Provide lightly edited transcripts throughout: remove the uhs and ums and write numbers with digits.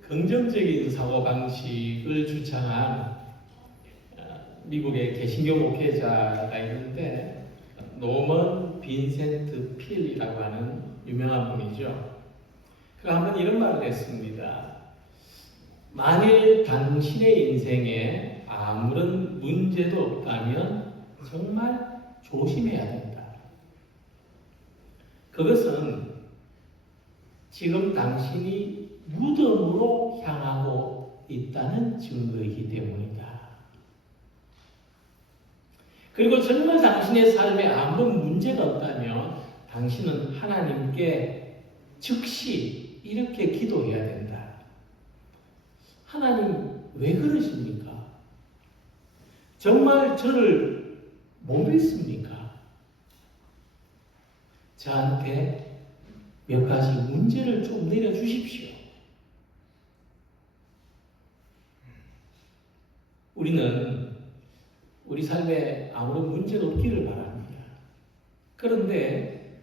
긍정적인 사고방식을 주창한 미국의 개신교 목회자가 있는데 노먼 빈센트 필이라고 하는 유명한 분이죠. 그가 한번 이런 말을 했습니다. 만일 당신의 인생에 아무런 문제도 없다면 정말 조심해야 된다. 그것은 지금 당신이 무덤으로 향하고 있다는 증거이기 때문이다. 그리고 정말 당신의 삶에 아무런 문제가 없다면 당신은 하나님께 즉시 이렇게 기도해야 된다. 하나님 왜 그러십니까? 정말 저를 못 믿습니까? 저한테 몇 가지 문제를 좀 내려주십시오. 우리는 우리 삶에 아무런 문제도 없기를 바랍니다. 그런데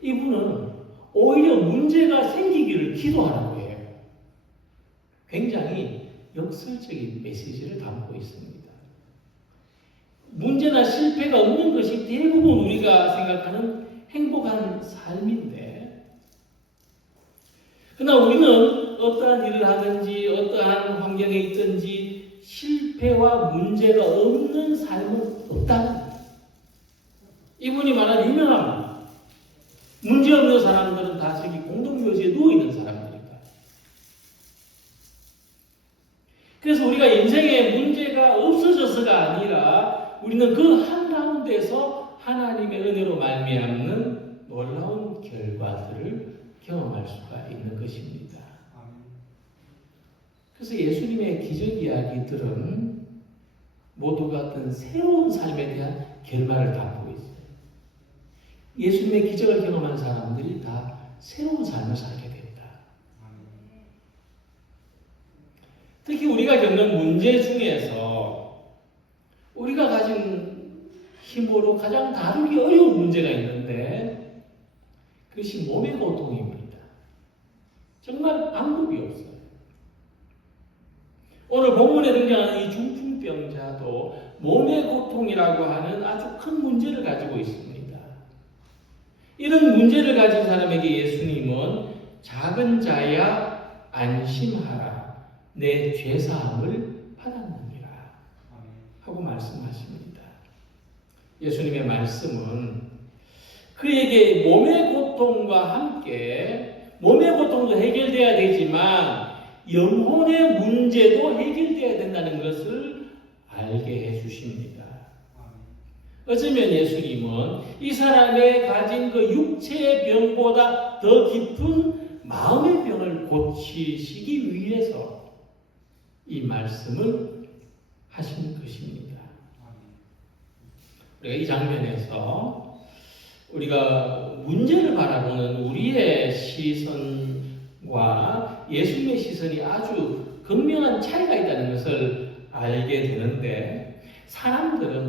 이분은 오히려 문제가 생기기를 기도하라고 해요. 굉장히 역설적인 메시지를 담고 있습니다. 문제나 실패가 없는 것이 대부분 우리가 생각하는 행복한 삶인데, 그러나 우리는 어떠한 일을 하든지 어떠한 환경에 있든지 실패와 문제가 없는 삶은 없다는, 이분이 말한 유명합니다. 문제 없는 사람들은 다 저기 공동묘지에 누워있는 사람들이다. 그래서 우리가 인생에 문제가 없어져서가 아니라 우리는 그 한가운데서 하나님의 은혜로 말미암는 놀라운 결과들을 경험할 수가 있는 것입니다. 그래서 예수님의 기적 이야기들은 모두가 어떤 새로운 삶에 대한 결말을 담고 있어요. 예수님의 기적을 경험한 사람들이 다 새로운 삶을 살게 된다. 특히 우리가 겪는 문제 중에서 우리가 가진 힘으로 가장 다루기 어려운 문제가 있는데 그것이 몸의 고통입니다. 정말 방법이 없어요. 오늘 본문에 등장하는 이 중풍병자도 몸의 고통이라고 하는 아주 큰 문제를 가지고 있습니다. 이런 문제를 가진 사람에게 예수님은 작은 자야 안심하라, 내 죄사함을 받았느니라 하고 말씀하십니다. 예수님의 말씀은 그에게 몸의 고통과 함께 몸의 고통도 해결돼야 되지만 영혼의 문제도 해결돼야 된다는 것을 알게 해주십니다. 어쩌면 예수님은 이 사람의 가진 그 육체의 병보다 더 깊은 마음의 병을 고치시기 위해서 이 말씀을 하신 것입니다. 우리가 이 장면에서 우리가 문제를 바라보는 우리의 시선과 예수님의 시선이 아주 극명한 차이가 있다는 것을 알게 되는데,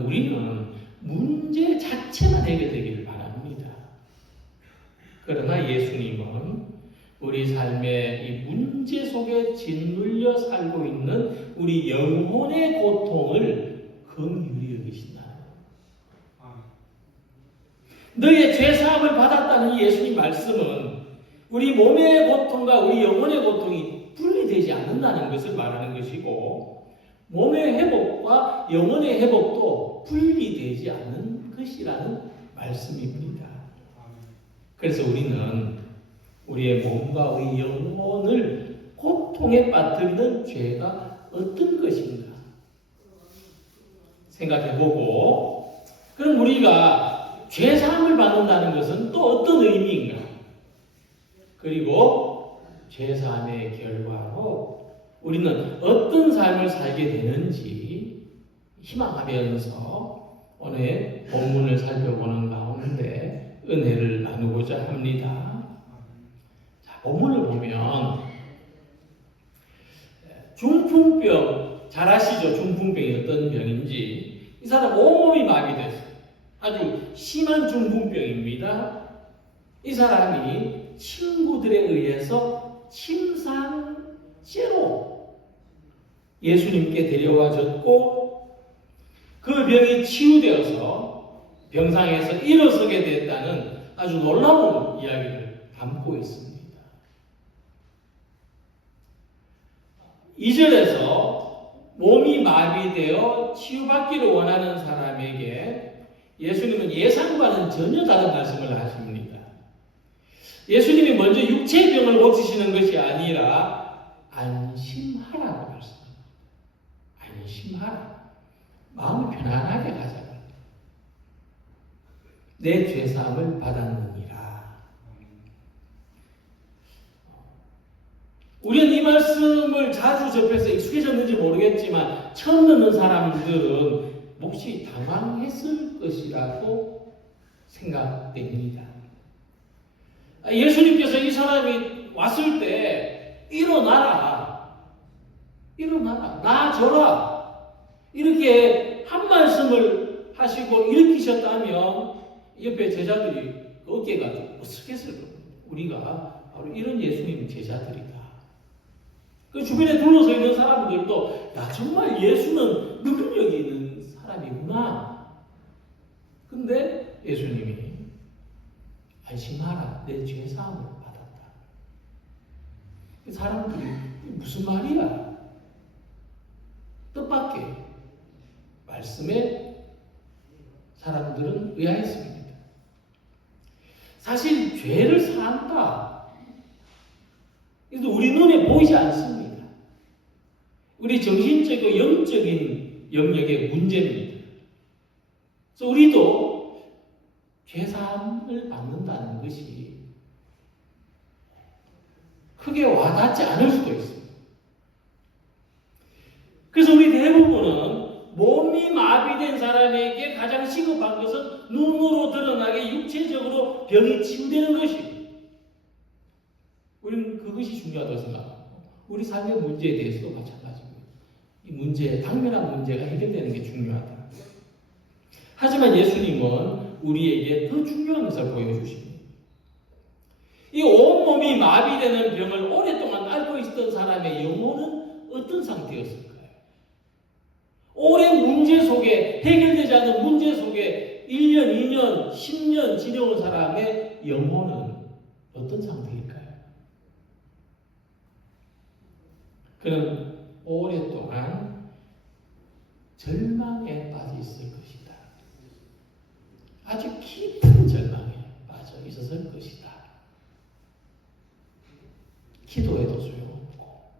우리는 문제 자체만 해결되기를 바랍니다. 그러나 예수님은 우리 삶의 이 문제 속에 짓눌려 살고 있는 우리 영혼의 고통을 긍휼히 여기신다. 너의 죄사함을 받았다는 예수님 말씀은 우리 몸의 고통과 우리 영혼의 고통이 분리되지 않는다는 것을 말하는 것이고, 몸의 회복과 영혼의 회복도 분리되지 않는 것이라는 말씀입니다. 그래서 우리는 우리의 몸과 우리 영혼을 고통에 빠뜨리는 죄가 어떤 것인가 생각해보고, 그럼 우리가 죄사함을 받는다는 것은 또 어떤 의미인가? 그리고 죄사함의 결과로 우리는 어떤 삶을 살게 되는지 희망하면서 오늘 본문을 살펴보는 가운데 은혜를 나누고자 합니다. 자, 본문을 보면 중풍병, 잘 아시죠? 중풍병이 어떤 병인지. 이 사람 온몸이 마비됐어요. 아주 심한 중풍병입니다. 이 사람이 친구들에 의해서 침상째로 예수님께 데려와졌고 그 병이 치유되어서 병상에서 일어서게 됐다는 아주 놀라운 이야기를 담고 있습니다. 2절에서 몸이 마비되어 치유받기를 원하는 사람에게 예수님은 예상과는 전혀 다른 말씀을 하십니다. 예수님이 먼저 육체의 병을 고치시는 것이 아니라 안심하라고 말씀합니다. 안심하라. 마음을 편안하게 가져라. 내 죄사함을 받았느니라. 우리는 이 말씀을 자주 접해서 익숙해졌는지 모르겠지만 처음 듣는 사람들은 몹시 당황했을 것이라고 생각됩니다. 예수님께서 이 사람이 왔을 때 일어나라, 나아져라 이렇게 한 말씀을 하시고 일으키셨다면 옆에 제자들이 어깨가 어색했을 겁니다. 우리가 바로 이런 예수님 제자들이다. 그 주변에 둘러서 있는 사람들도 야 정말 예수는 능력이 있는 사람이구나. 근데 예수님이 안심하라. 내 죄 사함을 받았다. 사람들이 무슨 말이야? 뜻밖의 말씀에 사람들은 의아했습니다. 사실 죄를 사한다. 그래도 우리 눈에 보이지 않습니다. 우리 정신적이고 영적인 영역의 문제입니다. 그래서 우리도 죄사함을 받는다는 것이 크게 와닿지 않을 수도 있습니다. 그래서 우리 대부분은 몸이 마비된 사람에게 가장 시급한 것은 눈으로 드러나게 육체적으로 병이 치유되는 것입니다. 우리는 그것이 중요하다고 생각하고 우리 삶의 문제에 대해서도 마찬가지입니다. 이 문제, 당면한 문제가 해결되는 게 중요하다. 하지만 예수님은 우리에게 더 중요한 것을 보여주십니다. 이 온몸이 마비되는 병을 오랫동안 앓고 있었던 사람의 영혼은 어떤 상태였을까요? 오랜 문제 속에, 해결되지 않은 문제 속에 1년, 2년, 10년 지내온 사람의 영혼은 어떤 상태일까요? 그는 오랫동안 절망에 빠져 있을 것이다. 아주 깊은 절망에 빠져 있었을 것이다. 기도해도 소용없고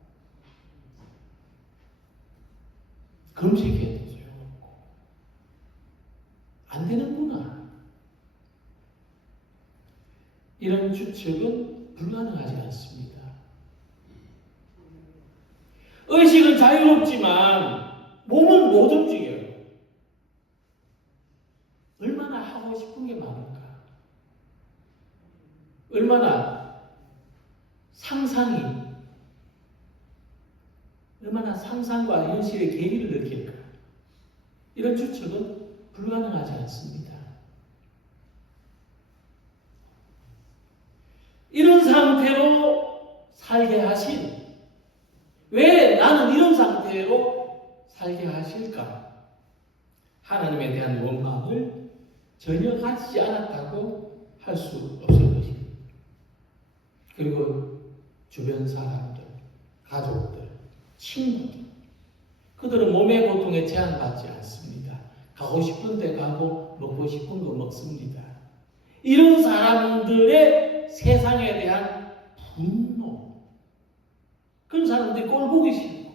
금식해도 소용없고 안 되는구나. 이런 추측은 불가능하지 않습니다. 의식은 자유롭지만 몸은 못 움직여요. 얼마나 하고 싶은 게 많을까? 얼마나 상상과 현실의 괴리를 느낄까? 이런 추측은 불가능하지 않습니다. 이런 상태로 살게 하신, 왜 나는 이런 상태로 살게 하실까? 하나님에 대한 원망을 전혀 가지지 않았다고 할 수 없을 것입니다. 그리고 주변 사람들, 가족들, 친구들, 그들은 몸의 고통에 제한받지 않습니다. 가고 싶은 데 가고 먹고 싶은 거 먹습니다. 이런 사람들의 세상에 대한 분노, 그런 사람들이 꼴 보기 싫고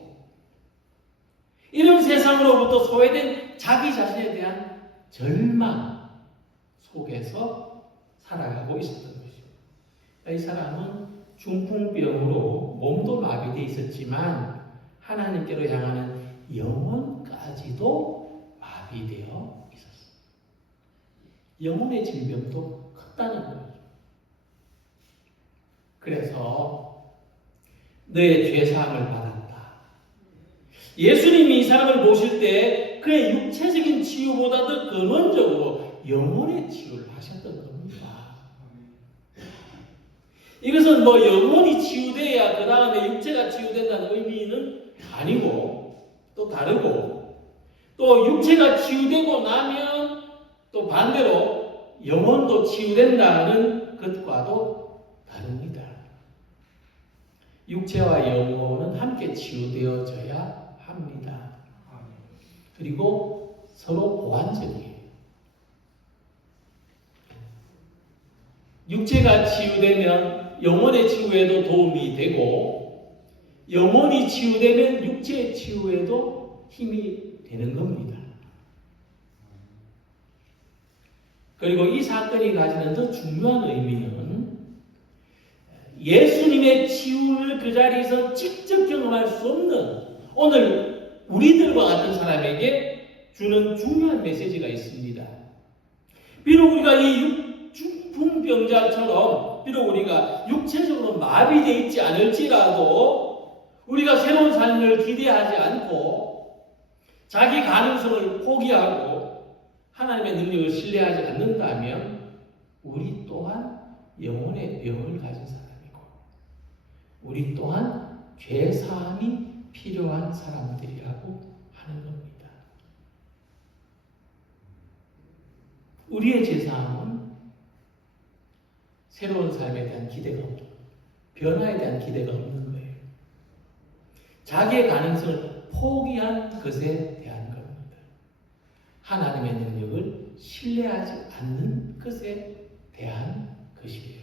이런 세상으로부터 소외된 자기 자신에 대한 절망 속에서 살아가고 있었던 것입니다. 이 사람은 중풍병으로 몸도 마비되어 있었지만 하나님께로 향하는 영혼까지도 마비되어 있었습니다. 영혼의 질병도 컸다는 거예요. 그래서 너의 죄사함을 받았다. 예수님이 이 사람을 보실 때 그의 육체적인 치유보다 더 근원적으로 영혼의 치유를 하셨던 겁니다. 이것은 뭐 영혼이 치유돼야 그 다음에 육체가 치유된다는 의미는 아니고 또 다르고, 또 육체가 치유되고 나면 또 반대로 영혼도 치유된다는 것과도 다릅니다. 육체와 영혼은 함께 치유되어져야 합니다. 그리고 서로 보완적이에요. 육체가 치유되면 영혼의 치유에도 도움이 되고, 영혼이 치유되면 육체의 치유에도 힘이 되는 겁니다. 그리고 이 사건이 가지는 더 중요한 의미는 예수님의 치유를 그 자리에서 직접 경험할 수 없는 오늘 우리들과 같은 사람에게 주는 중요한 메시지가 있습니다. 비록 우리가 이 중풍병자처럼 비록 우리가 육체적으로 마비되어 있지 않을지라도 우리가 새로운 삶을 기대하지 않고 자기 가능성을 포기하고 하나님의 능력을 신뢰하지 않는다면 우리 또한 영혼의 병을 가진 사람이고 우리 또한 죄사함이 필요한 사람들이라고 하는 겁니다. 우리의 죄사함은 새로운 삶에 대한 기대가 없는 거예요. 변화에 대한 기대가 없는 거예요. 자기의 가능성을 포기한 것에 대한 겁니다. 하나님의 능력을 신뢰하지 않는 것에 대한 것이에요.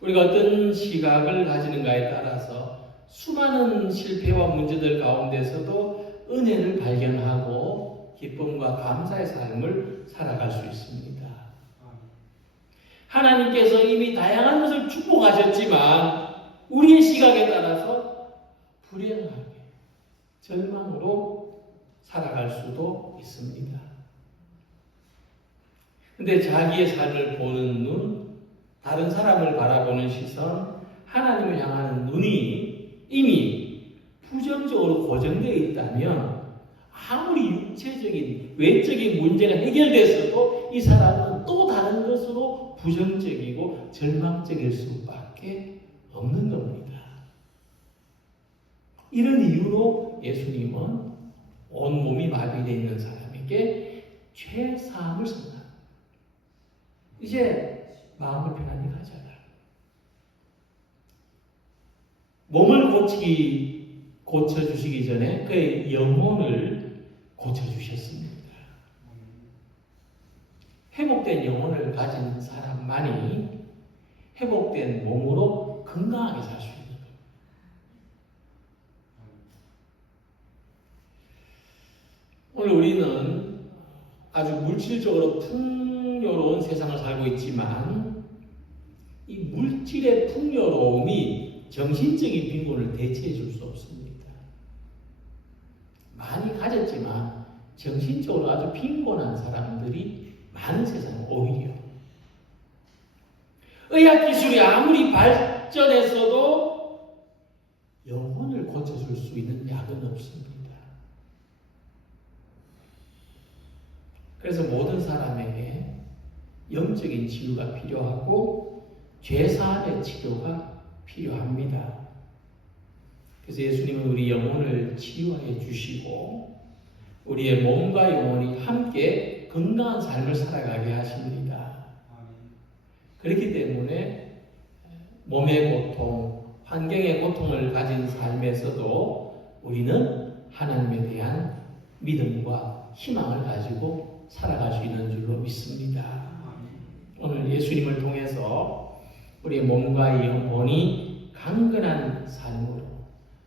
우리가 어떤 시각을 가지는가에 따라서 수많은 실패와 문제들 가운데서도 은혜를 발견하고 기쁨과 감사의 삶을 살아갈 수 있습니다. 하나님께서 이미 다양한 것을 축복하셨지만 우리의 시각에 따라서 불행하게 절망으로 살아갈 수도 있습니다. 근데 자기의 삶을 보는 눈, 다른 사람을 바라보는 시선, 하나님을 향하는 눈이 이미 부정적으로 고정되어 있다면 아무리 육체적인, 외적인 문제가 해결됐어도 이 사람은 또 다른 것으로 부정적이고 절망적일 수밖에 없는 겁니다. 이런 이유로 예수님은 온몸이 마비되어 있는 사람에게 죄사함을 선언합니다. 이제 마음을 편안히 가져라. 몸을 고쳐주시기 전에 그의 영혼을 고쳐주셨습니다. 회복된 영혼을 가진 사람만이 회복된 몸으로 건강하게 살 수 있는 겁니다. 오늘 우리는 아주 물질적으로 풍요로운 세상을 살고 있지만 이 물질의 풍요로움이 정신적인 빈곤을 대체해 줄 수 없습니다. 많이 가졌지만 정신적으로 아주 빈곤한 사람들이 많은 세상 오히려 의학 기술이 아무리 발전했어도 영혼을 고쳐줄 수 있는 약은 없습니다. 그래서 모든 사람에게 영적인 치유가 필요하고 죄사함의 치료가 필요합니다. 그래서 예수님은 우리 영혼을 치유하여 주시고 우리의 몸과 영혼이 함께 건강한 삶을 살아가게 하십니다. 그렇기 때문에 몸의 고통, 환경의 고통을 가진 삶에서도 우리는 하나님에 대한 믿음과 희망을 가지고 살아갈 수 있는 줄로 믿습니다. 오늘 예수님을 통해서 우리의 몸과 영혼이 강건한 삶으로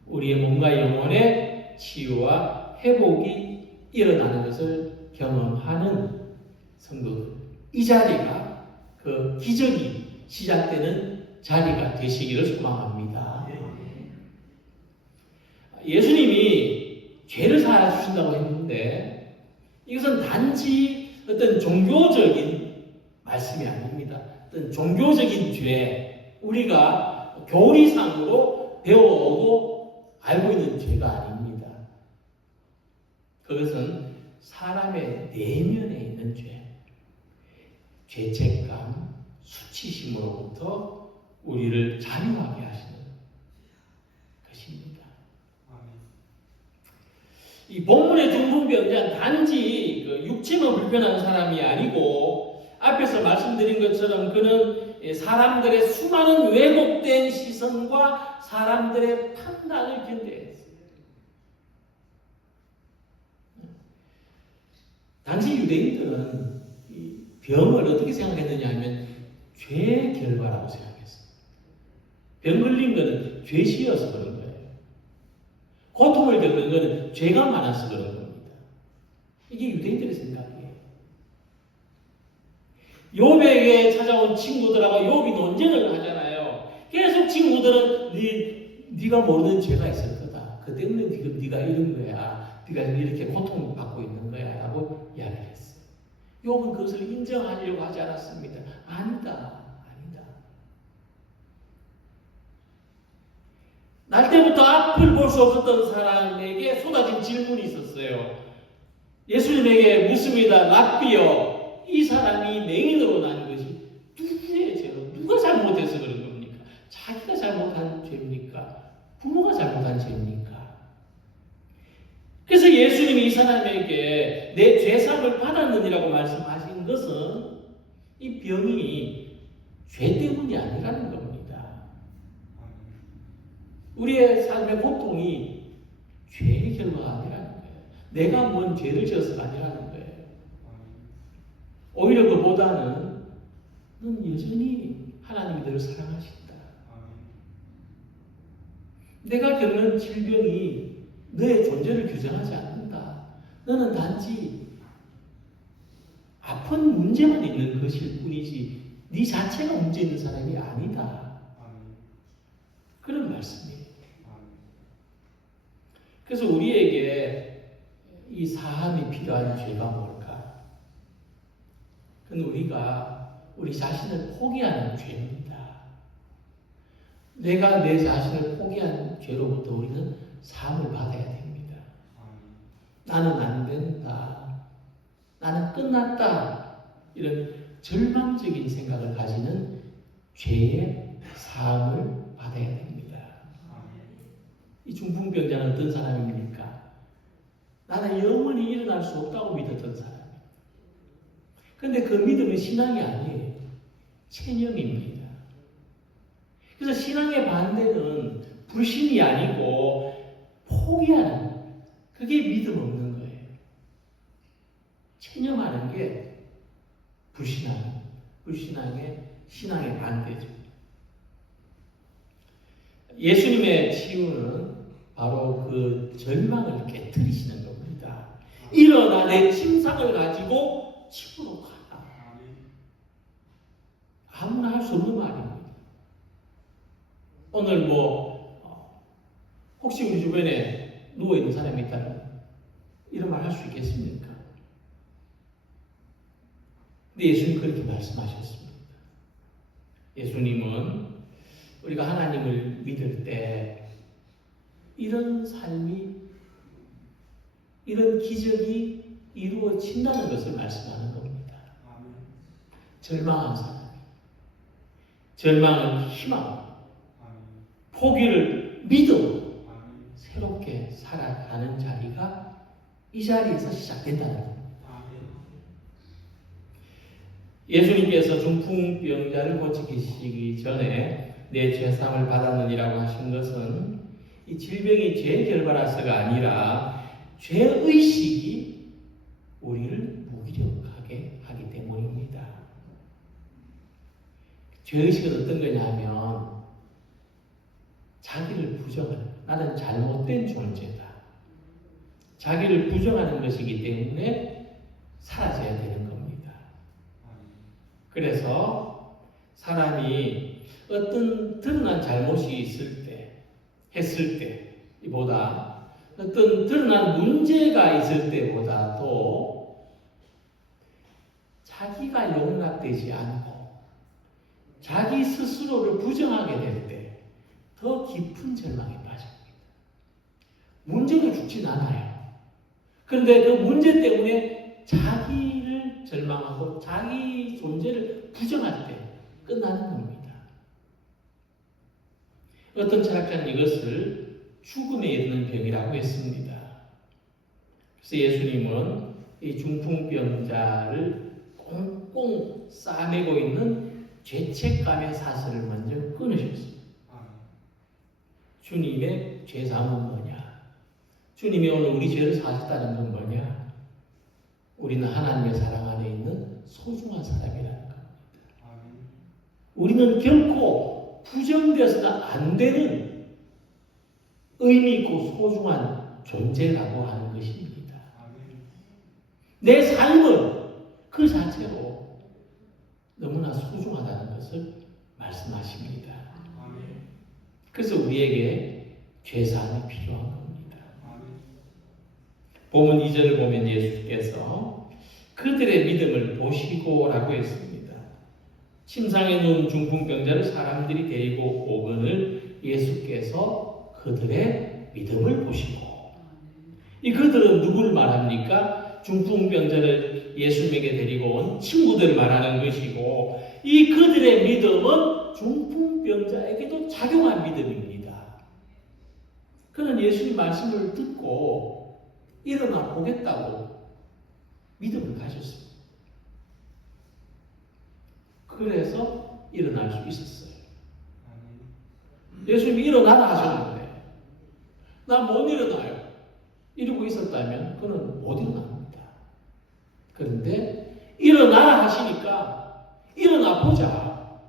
우리의 몸과 영혼의 치유와 회복이 일어나는 것을 경험하는 성도들, 이 자리가 그 기적이 시작되는 자리가 되시기를 소망합니다. 예수님이 죄를 사하여 주신다고 했는데 이것은 단지 어떤 종교적인 말씀이 아닙니다. 어떤 종교적인 죄, 우리가 교리상으로 배워오고 알고 있는 죄가 아닙니다. 그것은 사람의 내면에 있는 죄, 죄책감, 수치심으로부터 우리를 자유하게 하시는 것입니다. 이 본문의 중풍병자는 단지 육체만 불편한 사람이 아니고 앞에서 말씀드린 것처럼 그는 사람들의 수많은 왜곡된 시선과 사람들의 판단을 견뎌야 했어요. 당시 유대인들은 이 병을 어떻게 생각했느냐 하면 죄의 결과라고 생각했어요. 병 걸린 것은 죄시여서 그런 거예요. 고통을 겪는 것은 죄가 많아서 그런 겁니다. 이게 유대인들의 생각이에요. 욥에게 찾아온 친구들하고 욥이 논쟁을 하잖아요. 계속 친구들은 네가 모르는 죄가 있을 거다. 그 때문에 네가 이런 거야. 네가 이렇게 고통을 받고 있는 거야 라고 이야기를 했어요. 욥은 그것을 인정하려고 하지 않았습니다. 아니다. 날 때부터 앞을 볼 수 없었던 사람에게 쏟아진 질문이 있었어요. 예수님에게 묻습니다. 랍비여, 이 사람이 맹인으로 난 것이 누구의 죄로, 누가 잘못해서 그런 겁니까? 자기가 잘못한 죄입니까? 부모가 잘못한 죄입니까? 그래서 예수님이 이 사람에게 내 죄사함을 받았느니라고 말씀하신 것은 이 병이 죄 때문이 아니라는 겁니다. 우리의 삶의 고통이 죄의 결과가 아니라는 거예요. 내가 뭔 죄를 지어서가 아니라는 거예요. 오히려 그보다는 넌 여전히 하나님이 너를 사랑하신다. 내가 겪는 질병이 너의 존재를 규정하지 않는다. 너는 단지 아픈 문제만 있는 것일 뿐이지 네 자체가 문제 있는 사람이 아니다. 그런 말씀이에요. 그래서 우리에게 이 사함이 필요한 죄가 뭘까? 그건 우리가 우리 자신을 포기하는 죄입니다. 내가 내 자신을 포기한 죄로부터 우리는 사함을 받아야 됩니다. 나는 안 된다. 나는 끝났다. 이런 절망적인 생각을 가지는 죄의 사함을 받아야 됩니다. 이 중풍병자는 어떤 사람입니까? 나는 영원히 일어날 수 없다고 믿었던 사람입니다. 그런데 그 믿음은 신앙이 아니에요. 체념입니다. 그래서 신앙의 반대는 불신이 아니고 포기하는, 그게 믿음 없는 거예요. 체념하는 게 불신앙의 신앙의 반대죠. 예수님의 치유는 바로 그 절망을 깨뜨리시는 겁니다. 일어나 내 침상을 가지고 집으로 가라. 아무나 할 수 없는 말입니다. 오늘 혹시 우리 주변에 누워있는 사람이 있다면 이런 말 할 수 있겠습니까? 근데 예수님 그렇게 말씀하셨습니다. 예수님은 우리가 하나님을 믿을 때 이런 삶이, 이런 기적이 이루어진다는 것을 말씀하는 겁니다. 절망한 사람이, 절망은 희망, 포기를 믿음, 새롭게 살아가는 자리가 이 자리에서 시작된다는 겁니다. 예수님께서 중풍병자를 고치시기 전에 내 죄사함을 받았느니라고 하신 것은 이 질병이 죄의 결과라서가 아니라 죄의식이 우리를 무기력하게 하기 때문입니다. 죄의식은 어떤 거냐 하면 자기를 부정하는, 나는 잘못된 존재다. 자기를 부정하는 것이기 때문에 사라져야 되는 겁니다. 그래서 사람이 어떤 드러난 잘못이 했을 때보다 어떤 드러난 문제가 있을 때보다도 자기가 용납되지 않고 자기 스스로를 부정하게 될 때 더 깊은 절망에 빠집니다. 문제가 죽진 않아요. 그런데 그 문제 때문에 자기를 절망하고 자기 존재를 부정할 때 끝나는 겁니다. 어떤 철학자는 이것을 죽음에 이르는 병이라고 했습니다. 그래서 예수님은 이 중풍병자를 꽁꽁 싸매고 있는 죄책감의 사슬을 먼저 끊으셨습니다. 주님의 죄사함은 뭐냐? 주님이 오늘 우리 죄를 사셨다는 건 뭐냐? 우리는 하나님의 사랑 안에 있는 소중한 사람이라는 겁니다. 우리는 결코 부정되어서는 안 되는 의미 있고 소중한 존재라고 하는 것입니다. 내 삶은 그 자체로 너무나 소중하다는 것을 말씀하십니다. 그래서 우리에게 죄사함이 필요한 겁니다. 본문 2절을 보면 예수께서 그들의 믿음을 보시고라고 했습니다. 침상에 누운 중풍병자를 사람들이 데리고 오거늘 예수께서 그들의 믿음을 보시고, 이 그들은 누구를 말합니까? 중풍병자를 예수님에게 데리고 온 친구들을 말하는 것이고, 이 그들의 믿음은 중풍병자에게도 작용한 믿음입니다. 그는 예수님 말씀을 듣고 일어나 보겠다고 믿음을 가졌습니다. 그래서 일어날 수 있었어요. 예수님이 일어나라 하셨는데 나 못 일어나요. 이러고 있었다면 그는 못 일어납니다. 그런데 일어나라 하시니까 일어나 보자.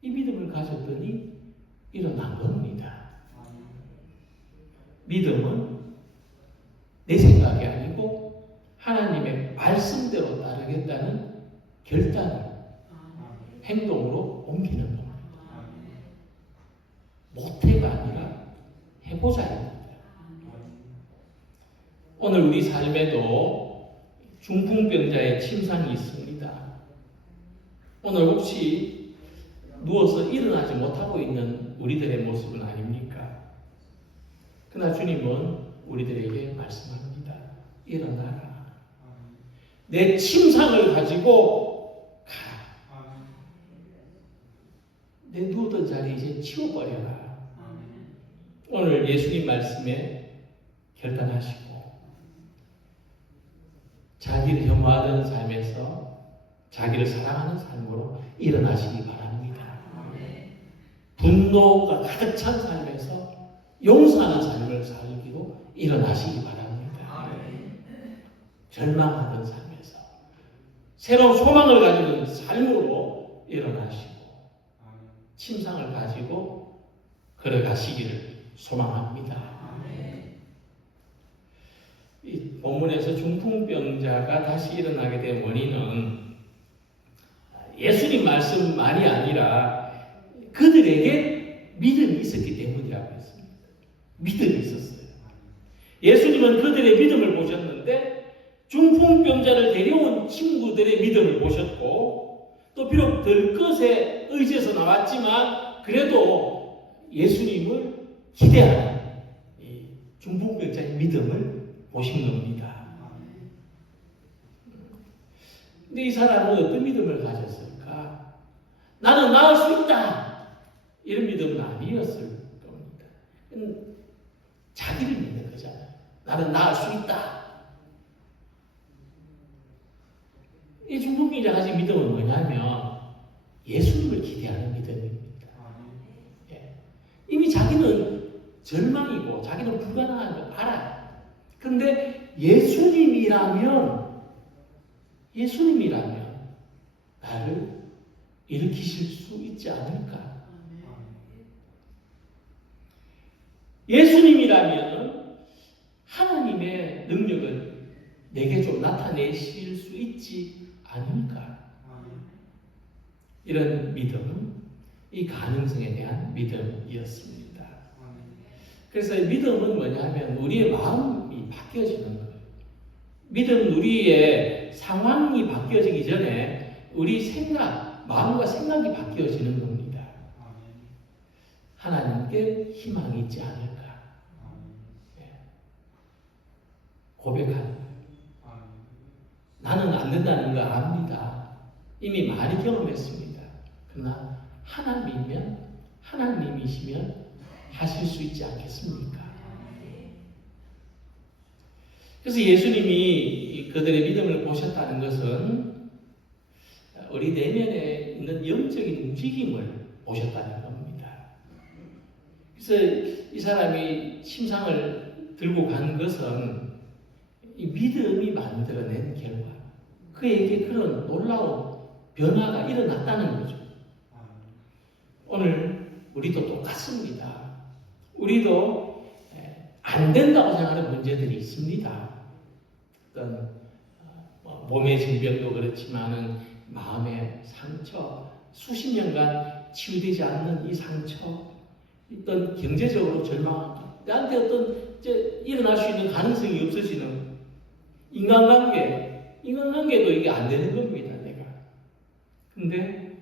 이 믿음을 가졌더니 일어난 겁니다. 믿음은 내 생각이 아니고 하나님의 말씀대로 따르겠다는 결단을 행동으로 옮기는 겁니다. 못해가 아니라 해보자입니다. 오늘 우리 삶에도 중풍병자의 침상이 있습니다. 오늘 혹시 누워서 일어나지 못하고 있는 우리들의 모습은 아닙니까? 그러나 주님은 우리들에게 말씀합니다. 일어나라. 내 침상을 가지고 가라. 내 누웠던 자리 이제 치워버려라. 오늘 예수님 말씀에 결단하시고 자기를 혐오하던 삶에서 자기를 사랑하는 삶으로 일어나시기 바랍니다. 분노가 가득 찬 삶에서 용서하는 삶을 살기로 일어나시기 바랍니다. 절망하던 삶에서 새로운 소망을 가지는 삶으로 일어나시고 침상을 가지고 걸어가시기를 소망합니다. 이 본문에서 중풍병자가 다시 일어나게 된 원인은 예수님 말씀만이 아니라 그들에게 믿음이 있었기 때문이라고 했습니다. 믿음이 있었어요. 예수님은 그들의 믿음을 보셨는데 중풍병자를 데려온 친구들의 믿음을 보셨고, 또 비록 들것에 의지해서 나왔지만 그래도 예수님을 기대하는 중풍병자의 믿음을 보신 겁니다. 근데 이 사람은 어떤 믿음을 가졌을까? 나는 나을 수 있다! 이런 믿음은 아니었을 겁니다. 자기를 믿는 거잖아요. 나는 나을 수 있다. 이 중풍병자가 가진 믿음은 뭐냐면 예수님을 기대하는 믿음입니다. 예. 이미 자기는 절망이고 자기는 불가능한 걸 알아요. 그런데 예수님이라면 나를 일으키실 수 있지 않을까? 예수님이라면 하나님의 능력을 내게 좀 나타내실 수 있지 않을까? 이런 믿음은 이 가능성에 대한 믿음이었습니다. 그래서 믿음은 뭐냐면 우리의 마음이 바뀌어지는 거예요. 믿음은 우리의 상황이 바뀌어지기 전에 우리 생각, 마음과 생각이 바뀌어지는 겁니다. 하나님께 희망이 있지 않을까? 고백하는 거예요. 나는 안 된다는 거 압니다. 이미 많이 경험했습니다. 그러나 하나님이면 하나님이시면 하실 수 있지 않겠습니까? 그래서 예수님이 그들의 믿음을 보셨다는 것은 우리 내면에 있는 영적인 움직임을 보셨다는 겁니다. 그래서 이 사람이 침상을 들고 간 것은 이 믿음이 만들어낸 결과, 그에게 그런 놀라운 변화가 일어났다는 거죠. 오늘 우리도 똑같습니다. 우리도 안 된다고 생각하는 문제들이 있습니다. 어떤 몸의 질병도 그렇지만은 마음의 상처, 수십 년간 치유되지 않는 이 상처, 어떤 경제적으로 절망한 것, 나한테 어떤 일어날 수 있는 가능성이 없어지는 인간관계도 이게 안 되는 겁니다, 내가. 근데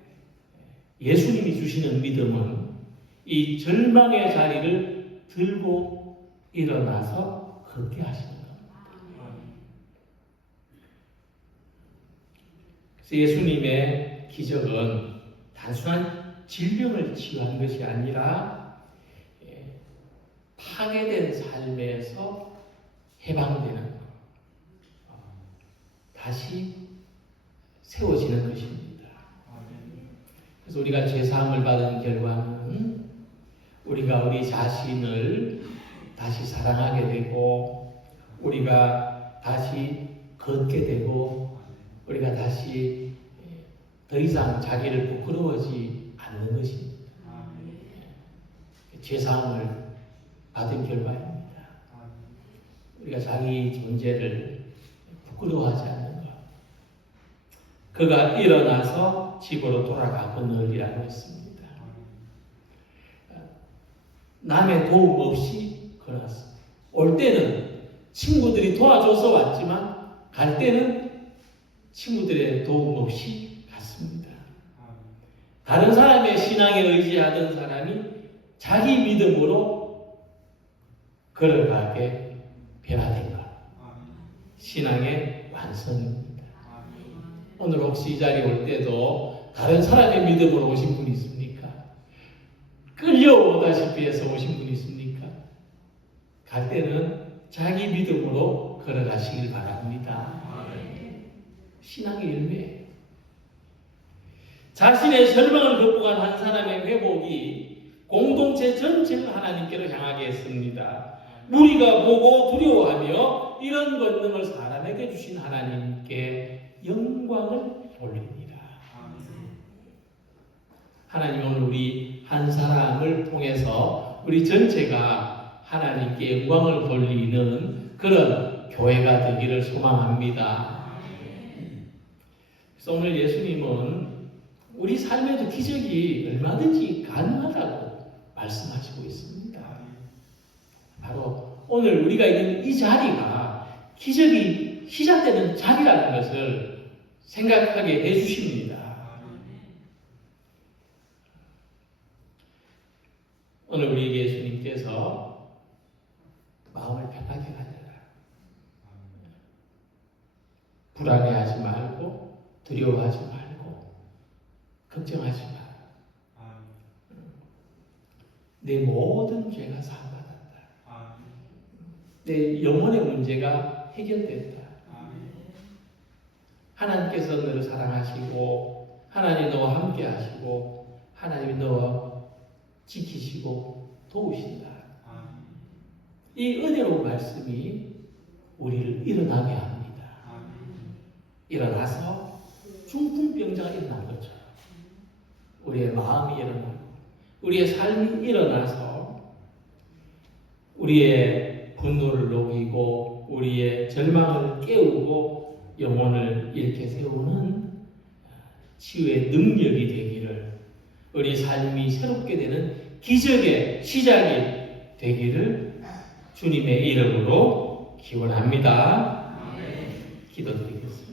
예수님이 주시는 믿음은 이 절망의 자리를 들고 일어나서 걷게 하시는 겁니다. 그래서 예수님의 기적은 단순한 질병을 치유한 것이 아니라 파괴된 삶에서 해방되는 것, 다시 세워지는 것입니다. 그래서 우리가 죄사함을 받은 결과는 우리가 우리 자신을 다시 사랑하게 되고, 우리가 다시 걷게 되고, 우리가 다시 더 이상 자기를 부끄러워하지 않는 것입니다. 죄사함을 받은 결과입니다. 우리가 자기 존재를 부끄러워하지 않는 것. 그가 일어나서 집으로 돌아가거늘이라고 했습니다. 남의 도움 없이 걸었습니다. 올 때는 친구들이 도와줘서 왔지만 갈 때는 친구들의 도움 없이 갔습니다. 다른 사람의 신앙에 의지하던 사람이 자기 믿음으로 걸어가게 변화된 것. 신앙의 완성입니다. 오늘 혹시 이 자리에 올 때도 다른 사람의 믿음으로 오신 분이 있습니까? 끌려오다시피 해서 오신 분이 있습니까? 갈 때는 자기 믿음으로 걸어가시길 바랍니다. 신앙의 열매. 자신의 절망을 극복한 한 사람의 회복이 공동체 전체를 하나님께로 향하게 했습니다. 무리가 보고 두려워하며 이런 권능을 사람에게 주신 하나님께 영광을 돌립니다. 하나님 오늘 우리 한 사람을 통해서 우리 전체가 하나님께 영광을 돌리는 그런 교회가 되기를 소망합니다. 그래서 오늘 예수님은 우리 삶에도 기적이 얼마든지 가능하다고 말씀하시고 있습니다. 바로 오늘 우리가 있는 이 자리가 기적이 시작되는 자리라는 것을 생각하게 해주십니다. 오늘 우리 예수님께서 마음을 편하게 가져라. 불안해하지 말고 두려워하지 말고 걱정하지 마라. 내 모든 죄가 사함받았다. 내 영혼의 문제가 해결됐다. 하나님께서 너를 사랑하시고 하나님 너와 함께 하시고 하나님이 너와 지키시고 도우신다. 이 은혜로운 말씀이 우리를 일어나게 합니다. 일어나서 중풍병자가 일어난 것처럼 우리의 마음이 일어나고 우리의 삶이 일어나서 우리의 분노를 녹이고 우리의 절망을 깨우고 영혼을 이렇게 세우는 치유의 능력이 되기를, 우리 삶이 새롭게 되는 기적의 시작이 되기를 주님의 이름으로 기원합니다. 기도드리겠습니다.